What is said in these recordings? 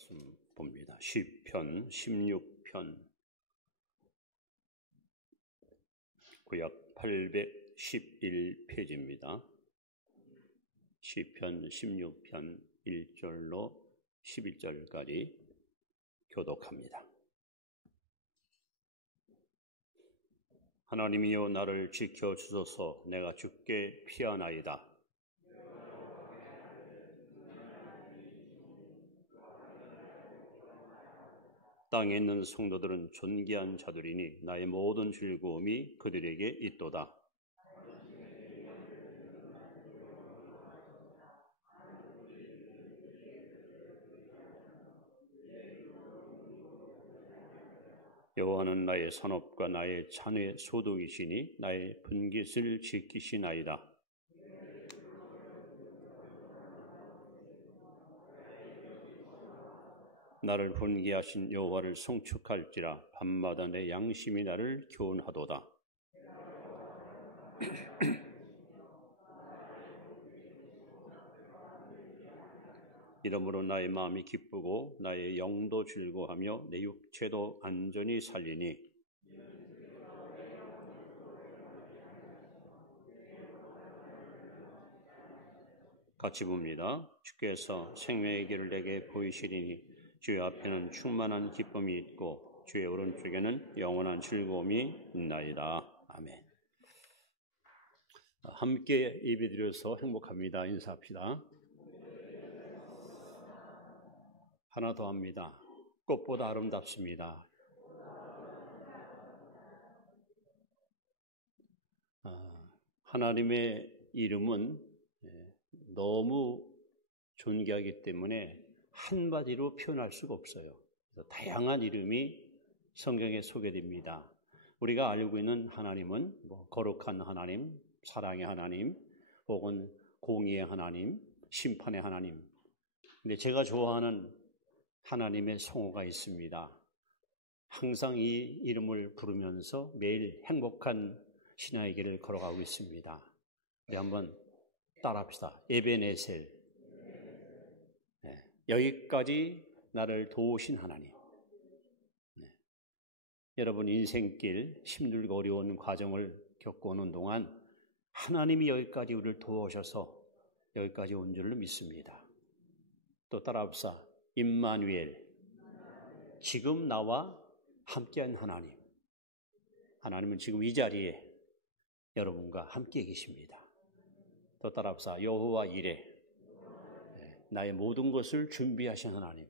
말씀 봅니다. 시편 16편 구약 811페이지입니다. 시편 16편 1절로 11절까지 교독합니다. 하나님이여 나를 지켜주소서. 내가 주께 피하나이다. 땅에 있는 성도들은 존귀한 자들이니 나의 모든 즐거움이 그들에게 있도다. 여호와는 나의 산업과 나의 잔의 소득이시니 나의 분깃을 지키시나이다. 나를 훈계하신 여호와를 송축할지라. 밤마다 내 양심이 나를 교훈하도다. 이러므로 나의 마음이 기쁘고 나의 영도 즐거워하며 내 육체도 안전히 살리니 같이 봅니다. 주께서 생명의 길을 내게 보이시리니 주의 앞에는 충만한 기쁨이 있고 주의 오른쪽에는 영원한 즐거움이 있나이다. 아멘. 함께 예배드려서 행복합니다. 인사합시다. 하나 더 합니다. 꽃보다 아름답습니다. 하나님의 이름은 너무 존귀하기 때문에 한마디로 표현할 수가 없어요. 그래서 다양한 이름이 성경에 소개됩니다. 우리가 알고 있는 하나님은 거룩한 하나님, 사랑의 하나님, 혹은 공의의 하나님, 심판의 하나님. 근데 제가 좋아하는 하나님의 성호가 있습니다. 항상 이 이름을 부르면서 매일 행복한 신앙의 길을 걸어가고 있습니다. 우리 한번 따라합시다. 에베네셀. 네. 여기까지 나를 도우신 하나님. 네. 여러분 인생길 힘들고 어려운 과정을 겪어오는 동안 하나님이 여기까지 우리를 도우셔서 여기까지 온 줄로 믿습니다. 또 따라합시다. 임마누엘. 지금 나와 함께한 하나님. 하나님은 지금 이 자리에 여러분과 함께 계십니다. 또 따라합시다. 여호와 이레. 나의 모든 것을 준비하신 하나님.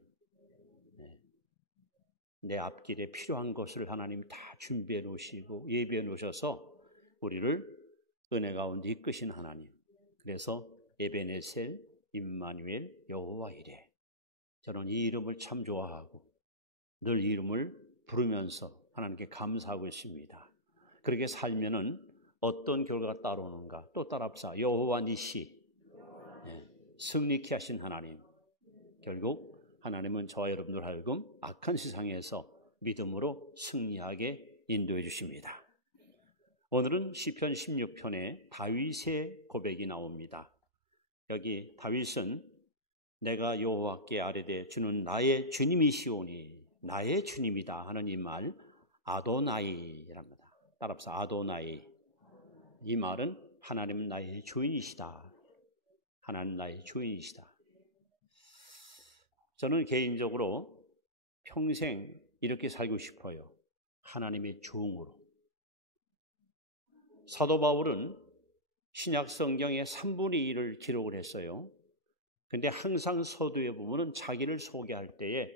내 앞길에 필요한 것을 하나님 다 준비해 놓으시고 예비해 놓으셔서 우리를 은혜 가운데 이끄신 하나님. 그래서 에베네셀, 임마누엘, 여호와 이레. 저는 이 이름을 참 좋아하고 늘 이 이름을 부르면서 하나님께 감사하고 있습니다. 그렇게 살면은 어떤 결과가 따라오는가? 또 따라합시다. 여호와 니시. 승리케 하신 하나님. 결국 하나님은 저와 여러분들 하여금 악한 세상에서 믿음으로 승리하게 인도해 주십니다. 오늘은 시편 16편에 다윗의 고백이 나옵니다. 여기 다윗은 내가 여호와께 아뢰되 주는 나의 주님이시오니 나의 주님이다 하는 이 말 아도나이랍니다. 따라합시다. 아도나이. 이 말은 하나님은 나의 주인이시다. 하나님 나의 주인이시다. 저는 개인적으로 평생 이렇게 살고 싶어요. 하나님의 종으로. 사도 바울은 신약 성경의 3분의 1을 기록을 했어요. 근데 항상 서두에 보면은 자기를 소개할 때에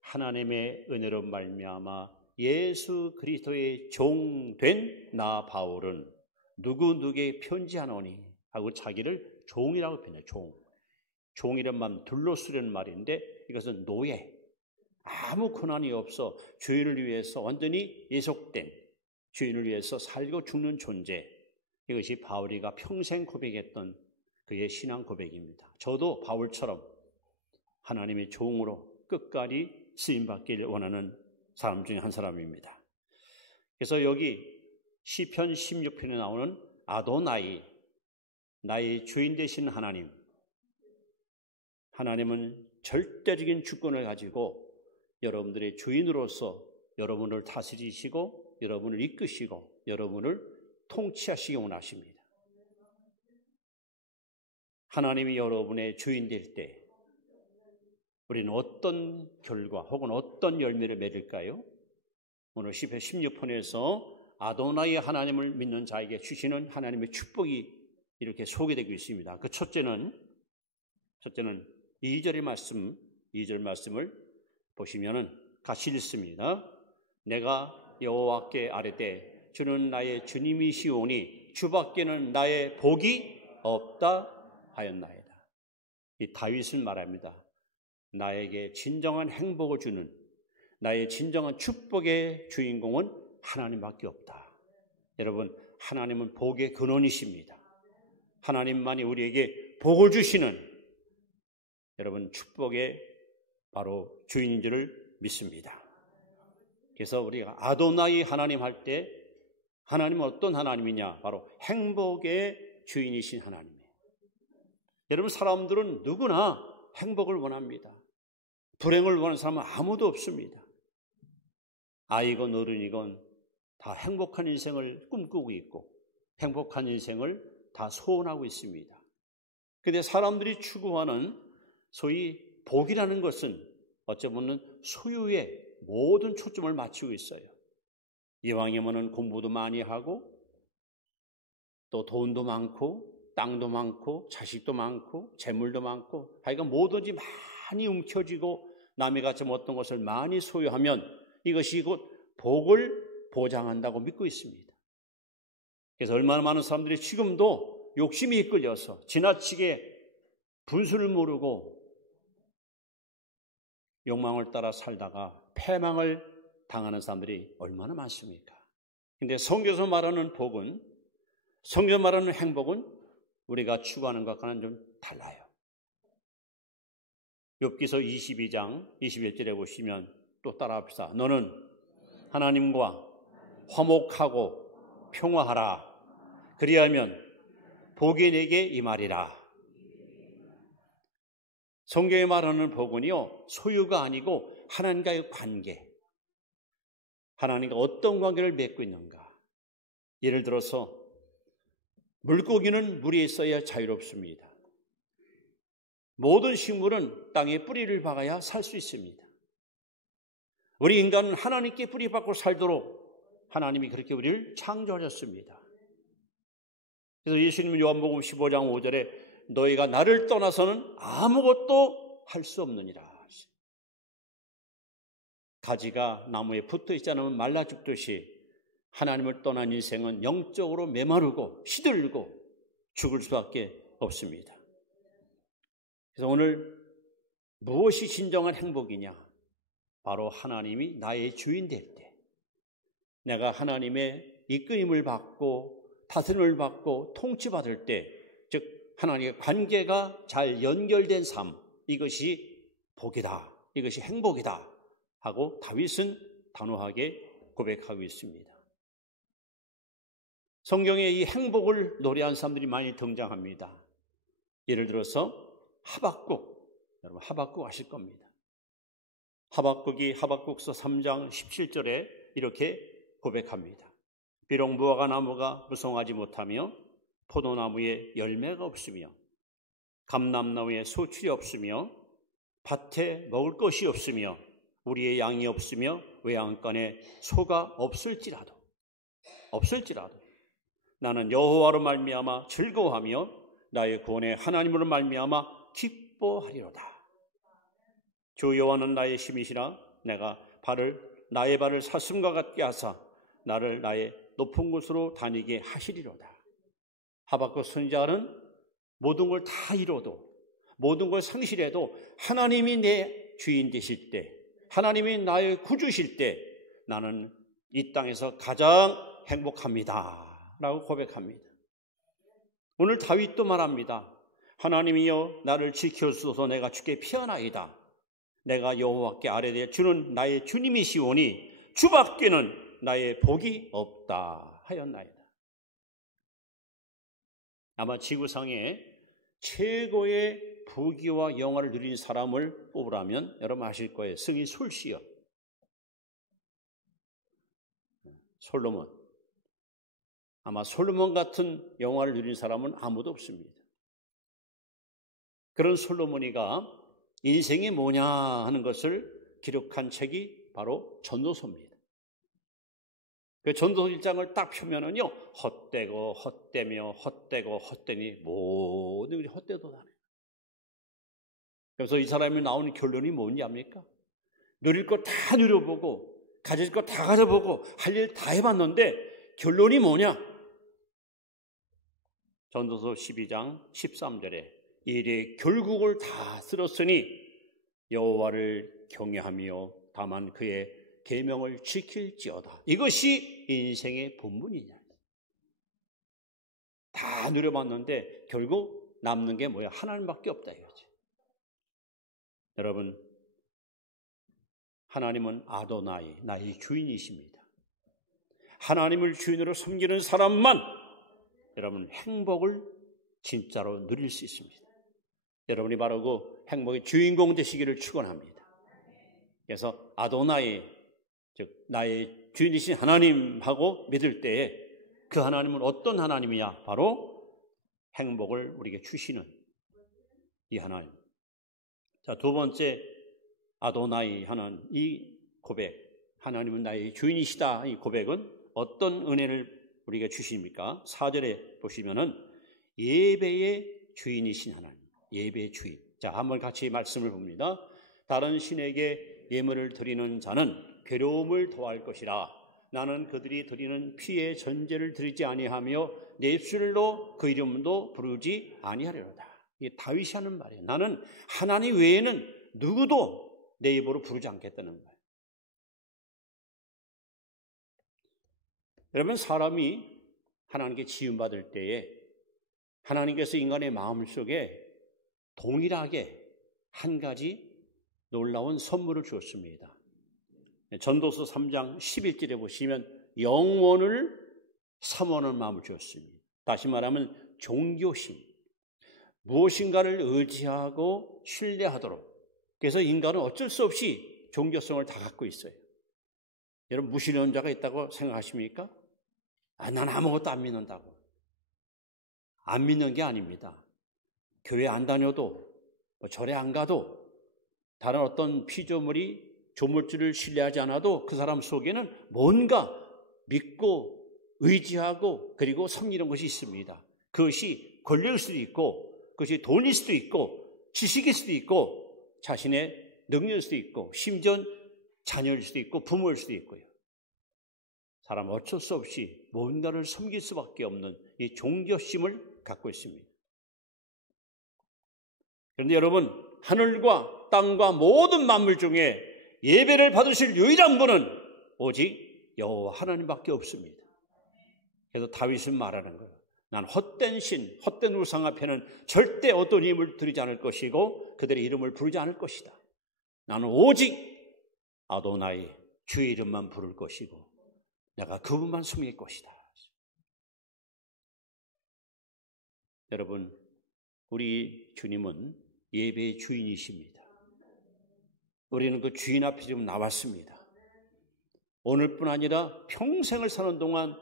하나님의 은혜로 말미암아 예수 그리스도의 종된 나 바울은 누구에게 편지하노니 하고 자기를 종이라고 표현해요. 종이란 말 둘로 쓰려는 말인데 이것은 노예. 아무 고난이 없어 주인을 위해서 완전히 예속된 주인을 위해서 살고 죽는 존재. 이것이 바울이가 평생 고백했던 그의 신앙 고백입니다. 저도 바울처럼 하나님의 종으로 끝까지 쓰임받기를 원하는 사람 중에 한 사람입니다. 그래서 여기 시편 16편에 나오는 아도나이, 나의 주인 되신 하나님, 하나님은 절대적인 주권을 가지고 여러분들의 주인으로서 여러분을 다스리시고 여러분을 이끄시고 여러분을 통치하시기 원하십니다. 하나님이 여러분의 주인 될 때 우리는 어떤 결과 혹은 어떤 열매를 맺을까요? 오늘 시편 16편에서 아도나이 하나님을 믿는 자에게 주시는 하나님의 축복이 이렇게 소개되고 있습니다. 그 첫째는 2절 말씀을 보시면은 같이 읽습니다. 내가 여호와께 아뢰되 주는 나의 주님이시오니 주밖에는 나의 복이 없다 하였나이다. 이 다윗은 말합니다. 나에게 진정한 행복을 주는 나의 진정한 축복의 주인공은 하나님밖에 없다. 여러분, 하나님은 복의 근원이십니다. 하나님만이 우리에게 복을 주시는 여러분 축복의 바로 주인인 줄을 믿습니다. 그래서 우리가 아도나이 하나님 할 때 하나님은 어떤 하나님이냐? 바로 행복의 주인이신 하나님이에요. 여러분, 사람들은 누구나 행복을 원합니다. 불행을 원하는 사람은 아무도 없습니다. 아이건 어른이건 다 행복한 인생을 꿈꾸고 있고 행복한 인생을 다 소원하고 있습니다. 그런데 사람들이 추구하는 소위 복이라는 것은 어쩌면 소유에 모든 초점을 맞추고 있어요. 이왕이면은 공부도 많이 하고 또 돈도 많고 땅도 많고 자식도 많고 재물도 많고 하여간 뭐든지 많이 움켜쥐고 남이 같이 어떤 것을 많이 소유하면 이것이 곧 복을 보장한다고 믿고 있습니다. 그래서 얼마나 많은 사람들이 지금도 욕심이 이끌려서 지나치게 분수를 모르고 욕망을 따라 살다가 패망을 당하는 사람들이 얼마나 많습니까? 그런데 성경에서 말하는 복은, 성경에서 말하는 행복은 우리가 추구하는 것과는 좀 달라요. 욥기서 22장 21절에 보시면 또 따라합시다. 너는 하나님과 화목하고 평화하라. 그리하면 복이 내게 임하리라. 성경에 말하는 복은요, 소유가 아니고 하나님과의 관계. 하나님과 어떤 관계를 맺고 있는가. 예를 들어서 물고기는 물에 있어야 자유롭습니다. 모든 식물은 땅에 뿌리를 박아야 살 수 있습니다. 우리 인간은 하나님께 뿌리 박고 살도록 하나님이 그렇게 우리를 창조하셨습니다. 그래서 예수님은 요한복음 15장 5절에 너희가 나를 떠나서는 아무것도 할 수 없느니라. 가지가 나무에 붙어 있지 않으면 말라 죽듯이 하나님을 떠난 인생은 영적으로 메마르고 시들고 죽을 수밖에 없습니다. 그래서 오늘 무엇이 진정한 행복이냐? 바로 하나님이 나의 주인 될 때, 내가 하나님의 이끌림을 받고 다스림을 받고 통치받을 때, 즉 하나님의 관계가 잘 연결된 삶, 이것이 복이다, 이것이 행복이다 하고 다윗은 단호하게 고백하고 있습니다. 성경에 이 행복을 노래한 사람들이 많이 등장합니다. 예를 들어서 하박국, 여러분 하박국 아실 겁니다. 하박국이 하박국서 3장 17절에 이렇게 고백합니다. 비록 무화과 나무가 무성하지 못하며 포도나무에 열매가 없으며 감람나무에 소출이 없으며 밭에 먹을 것이 없으며 우리의 양이 없으며 외양간에 소가 없을지라도 나는 여호와로 말미암아 즐거워하며 나의 구원의 하나님으로 말미암아 기뻐하리로다. 주 여호와는 나의 힘이시라. 내가 나의 발을 사슴과 같게 하사 나를 나의 높은 곳으로 다니게 하시리로다. 하박국 선지자는 모든 걸 다 이뤄도 모든 걸 상실해도 하나님이 내 주인 되실 때, 하나님이 나의 구주실 때 나는 이 땅에서 가장 행복합니다 라고 고백합니다. 오늘 다윗도 말합니다. 하나님이여 나를 지켜주소서. 내가 주께 피하나이다. 내가 여호와께 아뢰되 주는 나의 주님이시오니 주밖에는 나의 복이 없다 하였나이다. 아마 지구상의 최고의 부귀와 영화를 누린 사람을 뽑으라면 여러분 아실 거예요. 승이 솔시요. 솔로몬. 아마 솔로몬 같은 영화를 누린 사람은 아무도 없습니다. 그런 솔로몬이가 인생이 뭐냐 하는 것을 기록한 책이 바로 전도서입니다. 그 전도서 1장을 딱 펴면은요, 헛되고 헛되며 헛되고 헛되니 모든 것이 헛되도다네. 그래서 이 사람이 나오는 결론이 뭔지 압니까? 누릴 거 다 누려보고 가질 거 다 가져보고 할 일 다 해봤는데 결론이 뭐냐? 전도서 12장 13절에 일의 결국을 다 쓸었으니 여호와를 경외하며 다만 그의 계명을 지킬지어다. 이것이 인생의 본문이냐. 다 누려봤는데 결국 남는 게 뭐야? 하나님밖에 없다 이거지. 여러분, 하나님은 아도나이, 나의 주인이십니다. 하나님을 주인으로 섬기는 사람만 여러분 행복을 진짜로 누릴 수 있습니다. 여러분이 바로 그 행복의 주인공 되시기를 축원합니다. 그래서 아도나이, 즉 나의 주인이신 하나님하고 믿을 때에 그 하나님은 어떤 하나님이냐? 바로 행복을 우리에게 주시는 이 하나님. 자, 두 번째 아도나이 하는 이 고백, 하나님은 나의 주인이시다. 이 고백은 어떤 은혜를 우리에게 주십니까? 4절에 보시면은 예배의 주인이신 하나님, 예배의 주인. 자, 한번 같이 말씀을 봅니다. 다른 신에게 예물을 드리는 자는 괴로움을 더할 것이라. 나는 그들이 드리는 피의 전제를 드리지 아니하며 내 입술로 그 이름도 부르지 아니하리로다. 이게 다윗이 하는 말이에요. 나는 하나님 외에는 누구도 내 입으로 부르지 않겠다는 거예요. 여러분, 사람이 하나님께 지음받을 때에 하나님께서 인간의 마음 속에 동일하게 한 가지 놀라운 선물을 주었습니다. 전도서 3장 11절에 보시면 영원을 사모하는 마음을 주었습니다. 다시 말하면 종교심, 무엇인가를 의지하고 신뢰하도록. 그래서 인간은 어쩔 수 없이 종교성을 다 갖고 있어요. 여러분, 무신론자가 있다고 생각하십니까? 난 아무것도 안 믿는다고. 안 믿는 게 아닙니다. 교회 안 다녀도 절에 안 가도 다른 어떤 피조물이 조물주를 신뢰하지 않아도 그 사람 속에는 뭔가 믿고 의지하고 그리고 섬기는 것이 있습니다. 그것이 권력일 수도 있고 그것이 돈일 수도 있고 지식일 수도 있고 자신의 능력일 수도 있고 심지어 자녀일 수도 있고 부모일 수도 있고요. 사람 어쩔 수 없이 뭔가를 섬길 수밖에 없는 이 종교심을 갖고 있습니다. 그런데 여러분, 하늘과 땅과 모든 만물 중에 예배를 받으실 유일한 분은 오직 여호와 하나님밖에 없습니다. 그래서 다윗은 말하는 거예요. 난 헛된 신, 헛된 우상 앞에는 절대 어떤 힘을 드리지 않을 것이고 그들의 이름을 부르지 않을 것이다. 나는 오직 아도나이, 주의 이름만 부를 것이고 내가 그분만 섬길 것이다. 여러분, 우리 주님은 예배의 주인이십니다. 우리는 그 주인 앞에 지금 나왔습니다. 오늘뿐 아니라 평생을 사는 동안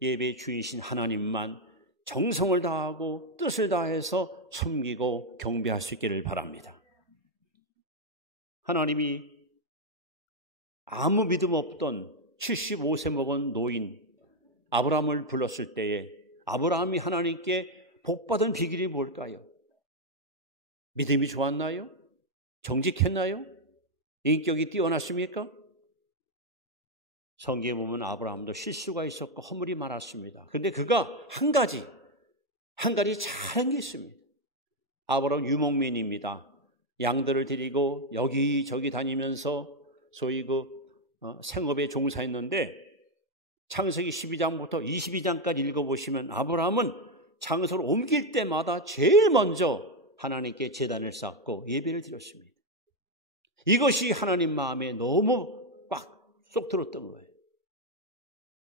예배의 주인이신 하나님만 정성을 다하고 뜻을 다해서 섬기고 경배할 수 있기를 바랍니다. 하나님이 아무 믿음 없던 75세 먹은 노인 아브라함을 불렀을 때에 아브라함이 하나님께 복받은 비결이 뭘까요? 믿음이 좋았나요? 정직했나요? 인격이 뛰어났습니까? 성경에 보면 아브라함도 실수가 있었고 허물이 많았습니다. 그런데 그가 한 가지 잘한 게 있습니다. 아브라함 유목민입니다. 양들을 데리고 여기저기 다니면서 소위 생업에 종사했는데 창세기 12장부터 22장까지 읽어보시면 아브라함은 장소를 옮길 때마다 제일 먼저 하나님께 제단을 쌓고 예배를 드렸습니다. 이것이 하나님 마음에 너무 꽉 쏙 들었던 거예요.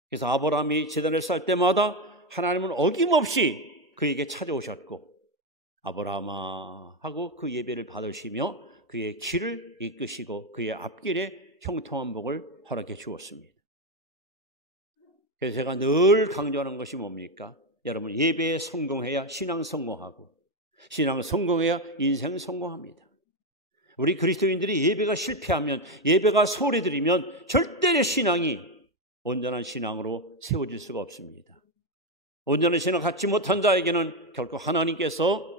그래서 아브라함이 제단을 쌓을 때마다 하나님은 어김없이 그에게 찾아오셨고 아브라함아 하고 그 예배를 받으시며 그의 길을 이끄시고 그의 앞길에 형통한 복을 허락해 주었습니다. 그래서 제가 늘 강조하는 것이 뭡니까? 여러분, 예배에 성공해야 신앙 성공하고 신앙 성공해야 인생 성공합니다. 우리 그리스도인들이 예배가 실패하면, 예배가 소홀해드리면 절대 신앙이 온전한 신앙으로 세워질 수가 없습니다. 온전한 신앙을 갖지 못한 자에게는 결코 하나님께서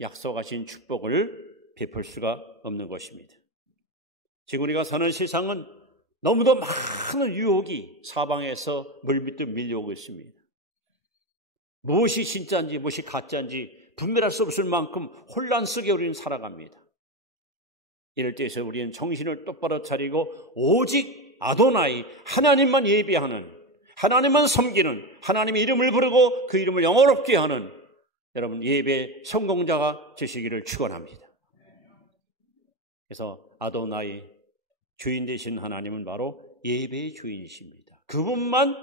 약속하신 축복을 베풀 수가 없는 것입니다. 지금 우리가 사는 세상은 너무도 많은 유혹이 사방에서 물밀듯 밀려오고 있습니다. 무엇이 진짜인지 무엇이 가짜인지 분별할 수 없을 만큼 혼란 속에 우리는 살아갑니다. 이럴 때에서 우리는 정신을 똑바로 차리고 오직 아도나이, 하나님만 예배하는, 하나님만 섬기는, 하나님의 이름을 부르고 그 이름을 영화롭게 하는 여러분 예배 성공자가 되시기를 축원합니다. 그래서 아도나이, 주인 되신 하나님은 바로 예배의 주인이십니다. 그분만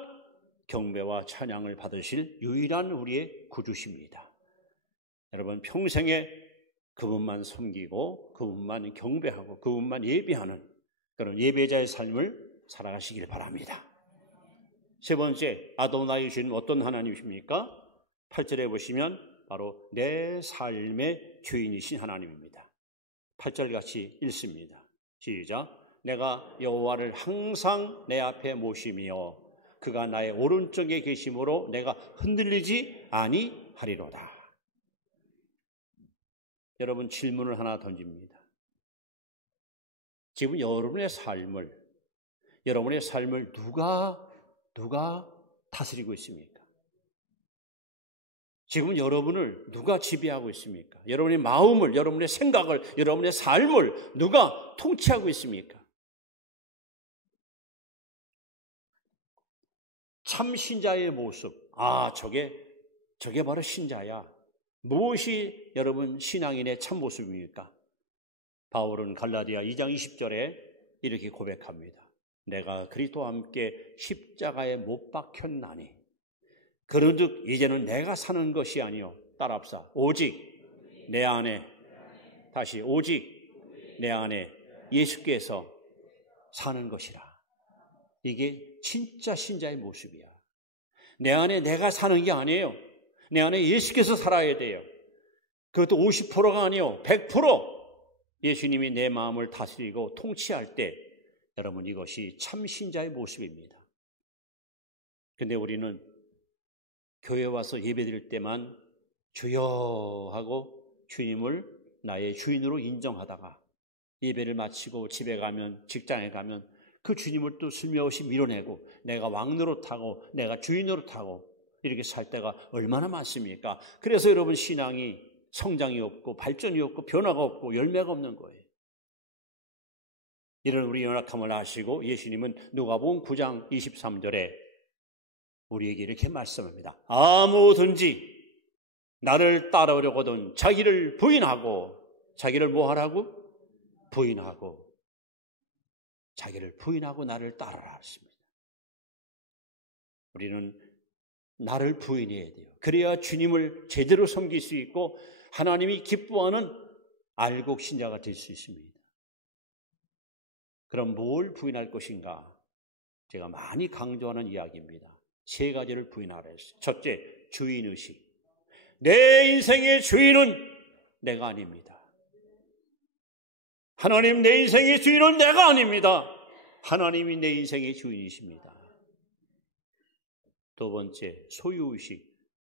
경배와 찬양을 받으실 유일한 우리의 구주십니다. 여러분 평생에 그분만 섬기고 그분만 경배하고 그분만 예배하는 그런 예배자의 삶을 살아가시길 바랍니다. 세 번째, 아도나이 주인 어떤 하나님이십니까? 8절에 보시면 바로 내 삶의 주인이신 하나님입니다. 8절 같이 읽습니다. 시작. 내가 여호와를 항상 내 앞에 모시며 그가 나의 오른쪽에 계심으로 내가 흔들리지 아니하리로다. 여러분 질문을 하나 던집니다. 지금 여러분의 삶을 누가 다스리고 있습니까? 지금 여러분을 누가 지배하고 있습니까? 여러분의 마음을, 여러분의 생각을, 여러분의 삶을 누가 통치하고 있습니까? 참 신자의 모습, 저게 바로 신자야. 무엇이 여러분 신앙인의 참 모습입니까? 바울은 갈라디아 2장 20절에 이렇게 고백합니다. 내가 그리스도와 함께 십자가에 못 박혔나니 그런즉 이제는 내가 사는 것이 아니요 따라합시다. 오직 내 안에 예수께서 사는 것이라. 이게 진짜 신자의 모습이야. 내 안에 내가 사는 게 아니에요. 내 안에 예수께서 살아야 돼요. 그것도 50%가 아니요 100% 예수님이 내 마음을 다스리고 통치할 때 여러분 이것이 참 신자의 모습입니다. 근데 우리는 교회 와서 예배드릴 때만 주여 하고 주님을 나의 주인으로 인정하다가 예배를 마치고 집에 가면 직장에 가면 그 주님을 또 슬며시 밀어내고 내가 왕노릇하고 내가 주인노릇하고 이렇게 살 때가 얼마나 많습니까? 그래서 여러분 신앙이 성장이 없고 발전이 없고 변화가 없고 열매가 없는 거예요. 이런 우리 연약함을 아시고 예수님은 누가복음 9장 23절에 우리에게 이렇게 말씀합니다. 아무든지 나를 따르려거든 자기를 부인하고 자기를 뭐 하라고? 부인하고 자기를 부인하고 나를 따르라 했습니다. 우리는 나를 부인해야 돼요. 그래야 주님을 제대로 섬길 수 있고 하나님이 기뻐하는 알곡 신자가 될 수 있습니다. 그럼 뭘 부인할 것인가? 제가 많이 강조하는 이야기입니다. 세 가지를 부인하라 했어요. 첫째, 주인의식. 내 인생의 주인은 내가 아닙니다. 하나님, 내 인생의 주인은 내가 아닙니다. 하나님이 내 인생의 주인이십니다. 두 번째, 소유의식.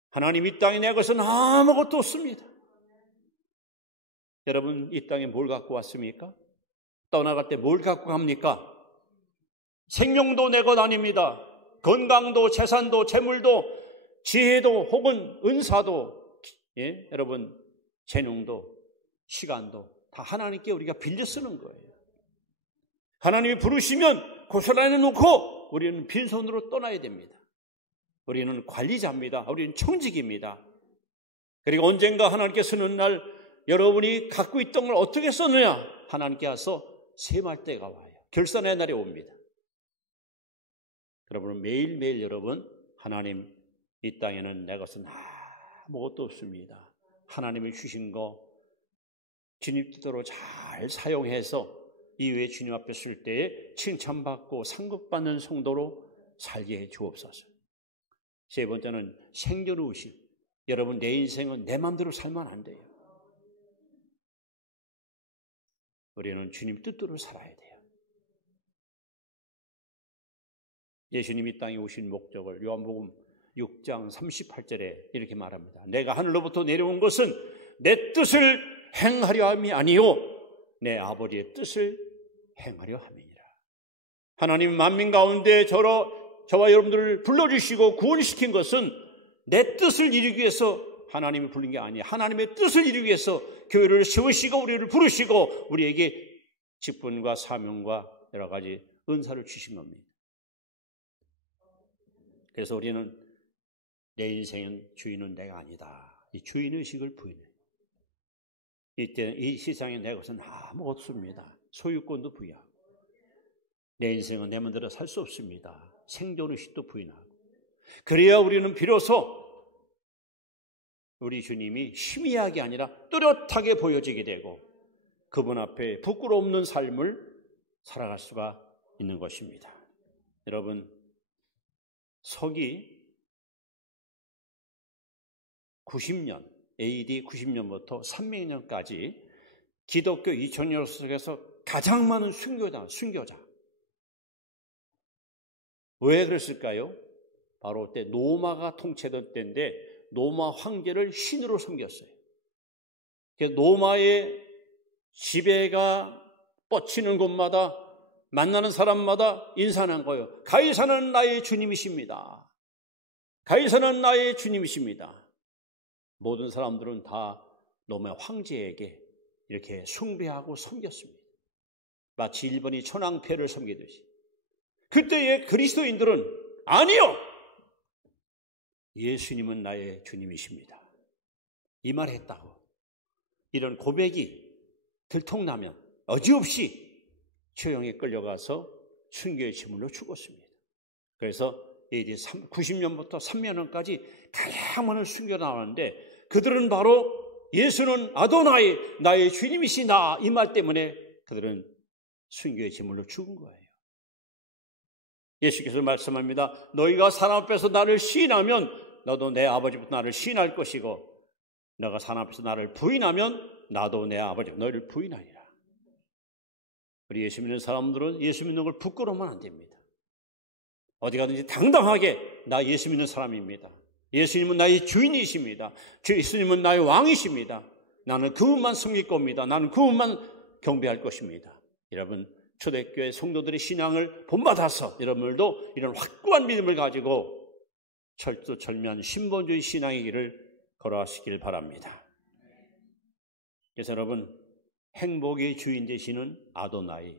하나님, 이 땅에 내 것은 아무것도 없습니다. 여러분, 이 땅에 뭘 갖고 왔습니까? 떠나갈 때 뭘 갖고 갑니까? 생명도 내 것 아닙니다. 건강도, 재산도, 재물도, 지혜도, 혹은 은사도, 여러분, 재능도, 시간도 다 하나님께 우리가 빌려 쓰는 거예요. 하나님이 부르시면 고스란히 놓고 우리는 빈손으로 떠나야 됩니다. 우리는 관리자입니다. 우리는 청직입니다. 그리고 언젠가 하나님께 서는 날 여러분이 갖고 있던 걸 어떻게 썼느냐? 하나님께 와서 셈할 때가 와요. 결산의 날이 옵니다. 여러분 매일매일 여러분 하나님 이 땅에는 내 것은 아무것도 없습니다. 하나님이 주신 거 주님 뜻대로 잘 사용해서 이후에 주님 앞에 설 때에 칭찬받고 상급받는 성도로 살게 해 주옵소서. 세 번째는 생존의식. 여러분, 내 인생은 내 마음대로 살면 안 돼요. 우리는 주님 뜻대로 살아야 돼요. 예수님이 땅에 오신 목적을 요한복음 6장 38절에 이렇게 말합니다. 내가 하늘로부터 내려온 것은 내 뜻을 행하려 함이 아니요 내 아버지의 뜻을 행하려 함이니라. 하나님 만민 가운데 저와 여러분들을 불러주시고 구원시킨 것은 내 뜻을 이루기 위해서 하나님이 부른 게 아니에요. 하나님의 뜻을 이루기 위해서 교회를 세우시고 우리를 부르시고 우리에게 직분과 사명과 여러 가지 은사를 주신 겁니다. 그래서 우리는 내 인생은 주인은 내가 아니다. 이 주인의식을 부인해요. 이때 이 세상에 내 것은 아무것도 없습니다. 소유권도 부여하고 내 인생은 내 마음대로 살 수 없습니다. 생존의식도 부인하고 그래야 우리는 비로소 우리 주님이 희미하게 아니라 뚜렷하게 보여지게 되고 그분 앞에 부끄러움 없는 삶을 살아갈 수가 있는 것입니다. 여러분, 서기 90년, AD 90년부터 300년까지 기독교 2000년 속에서 가장 많은 순교자. 왜 그랬을까요? 바로 그때 로마가 통치했던 때인데 로마 황제를 신으로 섬겼어요. 로마의 지배가 뻗치는 곳마다 만나는 사람마다 인사하는 거예요. 가이사는 나의 주님이십니다. 가이사는 나의 주님이십니다. 모든 사람들은 다 로마 황제에게 이렇게 숭배하고 섬겼습니다. 마치 일본이 천황폐를 섬기듯이. 그때의 그리스도인들은 아니요! 예수님은 나의 주님이십니다. 이 말을 했다고. 이런 고백이 들통나면 어지없이 처형에 끌려가서 순교의 제물로 죽었습니다. 그래서 AD 90년부터 3년까지 가장 많은 순교가 나왔는데 그들은 바로 예수는 아도나이 나의 주님이시다 이 말 때문에 그들은 순교의 제물로 죽은 거예요. 예수께서 말씀합니다. 너희가 사람 앞에서 나를 시인하면 너도 내 아버지부터 나를 시인할 것이고 너가 사람 앞에서 나를 부인하면 나도 내 아버지 너희를 부인하리라. 우리 예수 믿는 사람들은 예수 믿는 걸 부끄러우면 안 됩니다. 어디 가든지 당당하게 나 예수 믿는 사람입니다. 예수님은 나의 주인이십니다. 예수님은 나의 왕이십니다. 나는 그분만 섬길 겁니다. 나는 그분만 경배할 것입니다. 여러분, 초대교회 성도들의 신앙을 본받아서 여러분들도 이런 확고한 믿음을 가지고 철두철미한 신본주의 신앙의 길을 걸어가시길 바랍니다. 그래서 여러분, 행복의 주인 되시는 아도나이,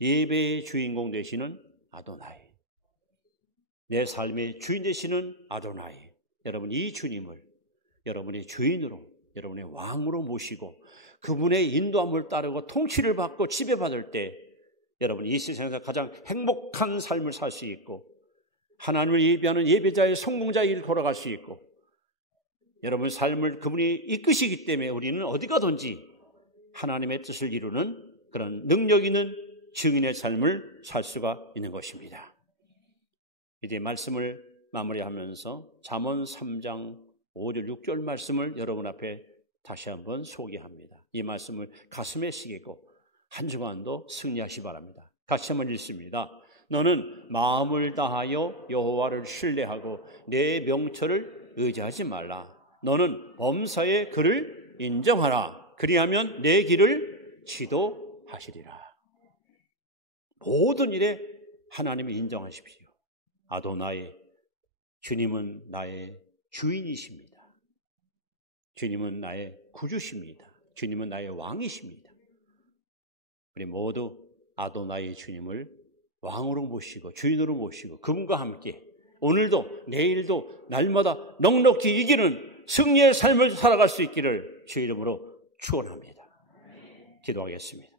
예배의 주인공 되시는 아도나이, 내 삶의 주인 되시는 아도나이, 여러분 이 주님을 여러분의 주인으로, 여러분의 왕으로 모시고 그분의 인도함을 따르고 통치를 받고 지배받을 때 여러분 이 세상에서 가장 행복한 삶을 살 수 있고 하나님을 예배하는 예배자의 성공자의 길을 걸어갈 수 있고 여러분 삶을 그분이 이끄시기 때문에 우리는 어디 가든지 하나님의 뜻을 이루는 그런 능력 있는 증인의 삶을 살 수가 있는 것입니다. 이제 말씀을 마무리하면서 잠언 3장 5절 6절 말씀을 여러분 앞에 다시 한번 소개합니다. 이 말씀을 가슴에 새기고 한 주간도 승리하시 바랍니다. 같이 한번 읽습니다. 너는 마음을 다하여 여호와를 신뢰하고 내 명철을 의지하지 말라. 너는 범사의 그를 인정하라. 그리하면 내 길을 지도하시리라. 모든 일에 하나님을 인정하십시오. 아도나이, 주님은 나의 주인이십니다. 주님은 나의 구주십니다. 주님은 나의 왕이십니다. 우리 모두 아도나이 주님을 왕으로 모시고 주인으로 모시고 그분과 함께 오늘도 내일도 날마다 넉넉히 이기는 승리의 삶을 살아갈 수 있기를 주의 이름으로 축원합니다. 기도하겠습니다.